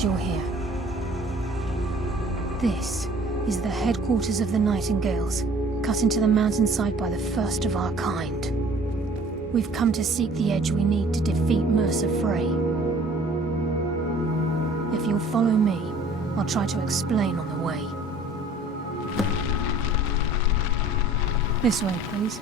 glad you're here. This is the headquarters of the Nightingales, cut into the mountainside by the first of our kind. We've come to seek the edge we need to defeat Mercer Frey. If you'll follow me, I'll try to explain on the way. This way, please.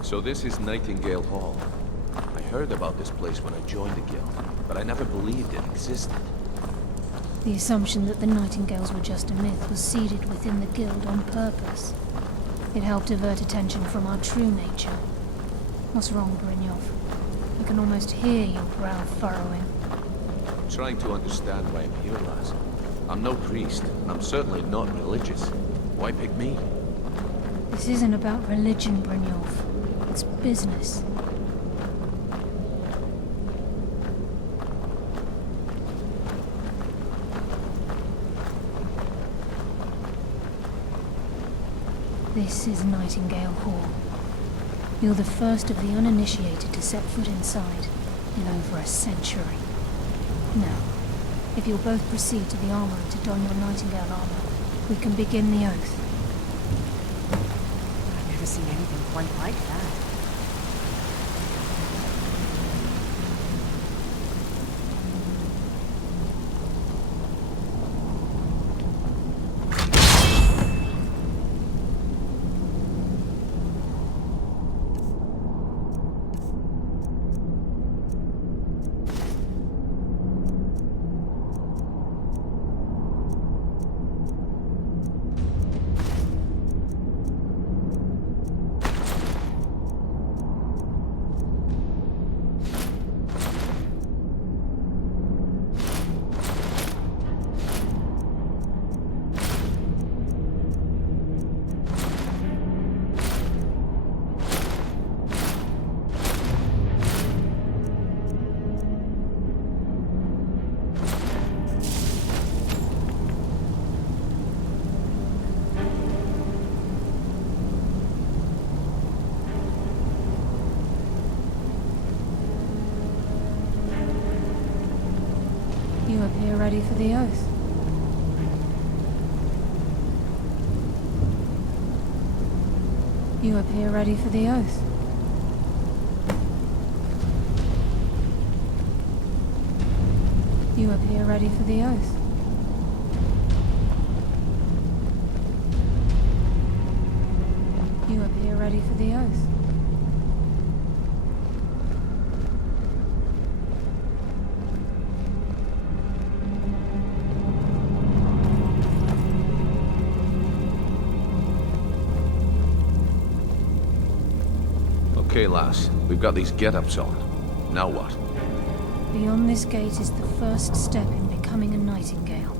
So this is Nightingale Hall. I heard about this place when I joined the guild, but I never believed it existed. The assumption that the Nightingales were just a myth was seeded within the guild on purpose. It helped divert attention from our true nature. What's wrong, Brynjolf? I can almost hear your brow furrowing. I'm trying to understand why I'm here, lass. I'm no priest, and I'm certainly not religious. Why pick me? This isn't about religion, Brynjolf. It's business. This is Nightingale Hall. You're the first of the uninitiated to set foot inside in over a century. Now, if you'll both proceed to the armory to don your Nightingale armor, we can begin the oath. I've never seen anything quite like that. You appear ready for the oath. You appear ready for the oath. You appear ready for the oath. You appear ready for the oath. Okay, lass. We've got these get-ups on. Now what? Beyond this gate is the first step in becoming a Nightingale.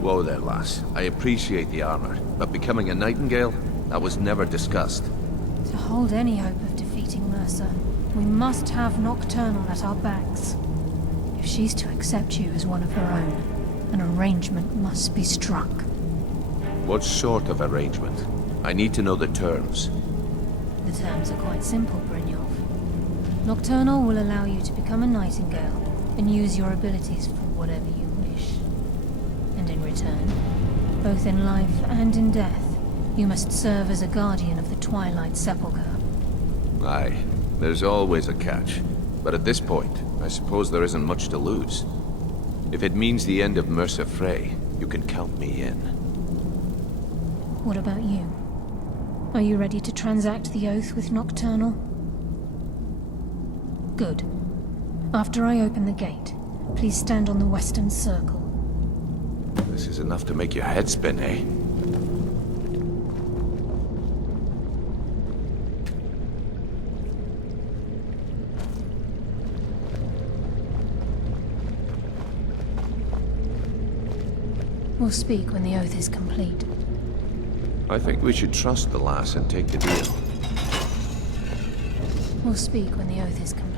Whoa there, lass. I appreciate the armor, but becoming a Nightingale? That was never discussed. To hold any hope of defeating Mercer, we must have Nocturnal at our backs. If she's to accept you as one of her own, an arrangement must be struck. What sort of arrangement? I need to know the terms. The terms are quite simple, Brynjolf. Nocturnal will allow you to become a Nightingale and use your abilities for whatever you wish. And in return, both in life and in death, you must serve as a guardian of the Twilight Sepulchre. Aye, there's always a catch. But at this point, I suppose there isn't much to lose. If it means the end of Mercer Frey, you can count me in. What about you? Are you ready to transact the oath with Nocturnal? Good. After I open the gate, please stand on the western circle. This is enough to make your head spin, eh? We'll speak when the oath is complete. I think we should trust the lass and take the deal. We'll speak when the oath is complete.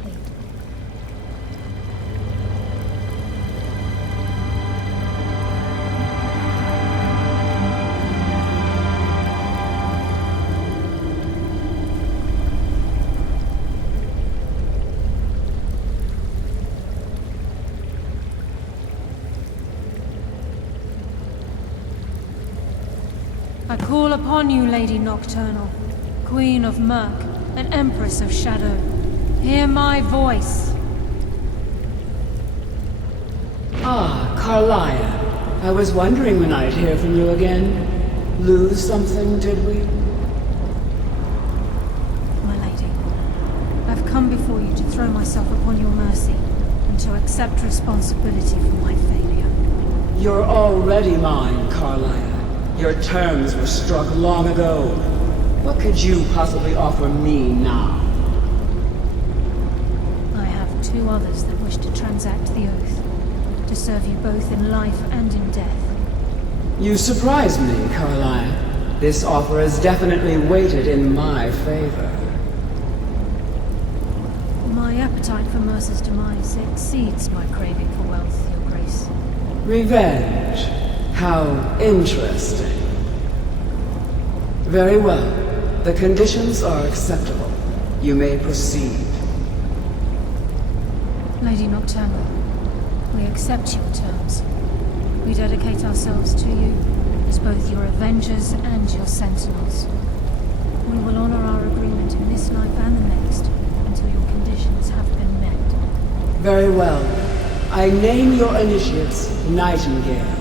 I call upon you, Lady Nocturnal, Queen of Murk, and Empress of Shadow. Hear my voice. Ah, Carlia. I was wondering when I'd hear from you again. Lose something, did we? My lady, I've come before you to throw myself upon your mercy, and to accept responsibility for my failure. You're already mine, Carlia. Your terms were struck long ago. What could you possibly offer me now? I have two others that wish to transact the oath, to serve you both in life and in death. You surprise me, Carlia. This offer is definitely weighted in my favor. My appetite for Mercer's demise exceeds my craving for wealth, Your Grace. Revenge. How interesting. Very well. The conditions are acceptable. You may proceed. Lady Nocturnal, we accept your terms. We dedicate ourselves to you as both your avengers and your sentinels. We will honor our agreement in this life and the next until your conditions have been met. Very well. I name your initiates Nightingale,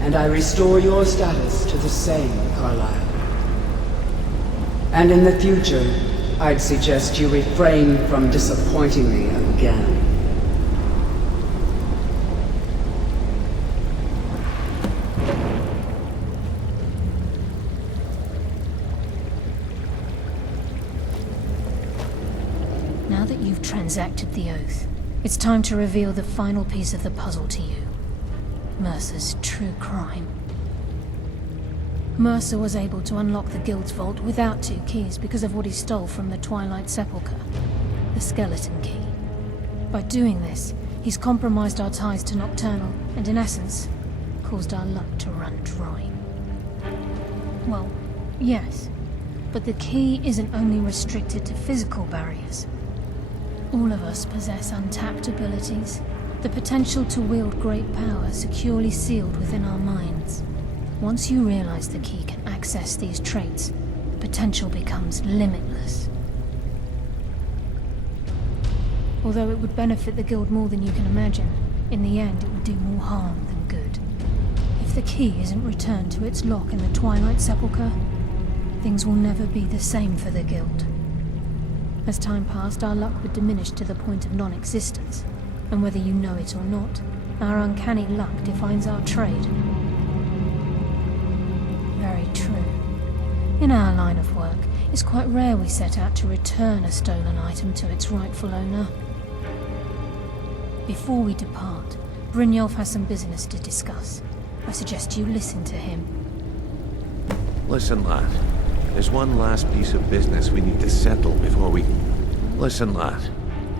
and I restore your status to the same, Carlisle. And in the future, I'd suggest you refrain from disappointing me again. Now that you've transacted the oath, it's time to reveal the final piece of the puzzle to you. Mercer's true crime. Mercer was able to unlock the Guild's vault without two keys because of what he stole from the Twilight Sepulchre, the skeleton key. By doing this, he's compromised our ties to Nocturnal, and in essence, caused our luck to run dry. Well, yes, but the key isn't only restricted to physical barriers. All of us possess untapped abilities, the potential to wield great power securely sealed within our minds. Once you realize the key can access these traits, potential becomes limitless. Although it would benefit the Guild more than you can imagine, in the end it would do more harm than good. If the key isn't returned to its lock in the Twilight Sepulchre, things will never be the same for the Guild. As time passed, our luck would diminish to the point of non-existence, and whether you know it or not, our uncanny luck defines our trade. Very true. In our line of work, it's quite rare we set out to return a stolen item to its rightful owner. Before we depart, Brynjolf has some business to discuss. I suggest you listen to him. Listen, lad. There's one last piece of business we need to settle before we... Listen, lad.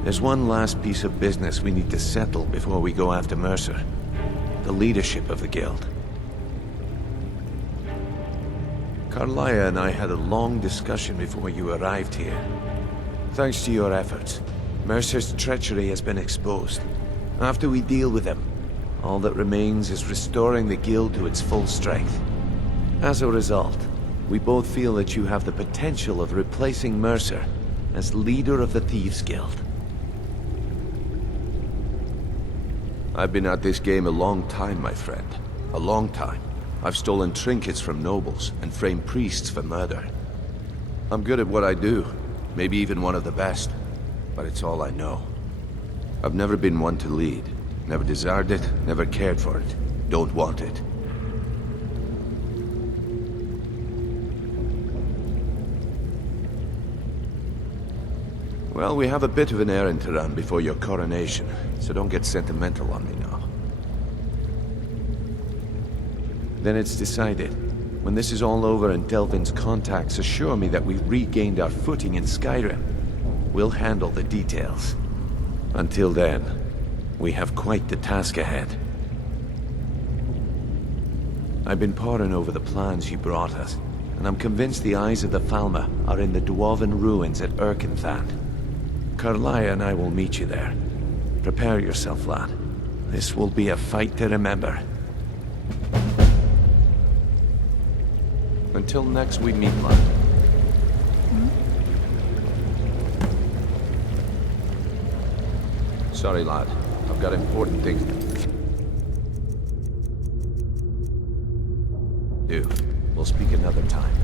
There's one last piece of business we need to settle before we go after Mercer. The leadership of the Guild. Carlia and I had a long discussion before you arrived here. Thanks to your efforts, Mercer's treachery has been exposed. After we deal with him, all that remains is restoring the Guild to its full strength. As a result, we both feel that you have the potential of replacing Mercer as leader of the Thieves' Guild. I've been at this game a long time, my friend. A long time. I've stolen trinkets from nobles and framed priests for murder. I'm good at what I do, maybe even one of the best, but it's all I know. I've never been one to lead. Never desired it, never cared for it. Don't want it. Well, we have a bit of an errand to run before your coronation, so don't get sentimental on me now. Then it's decided. When this is all over and Delvin's contacts assure me that we've regained our footing in Skyrim, we'll handle the details. Until then, we have quite the task ahead. I've been poring over the plans you brought us, and I'm convinced the eyes of the Falmer are in the Dwarven ruins at Erkenthan. Karlaya and I will meet you there. Prepare yourself, lad. This will be a fight to remember. Until next we meet, lad. Sorry, lad. I've got important things to do. We'll speak another time.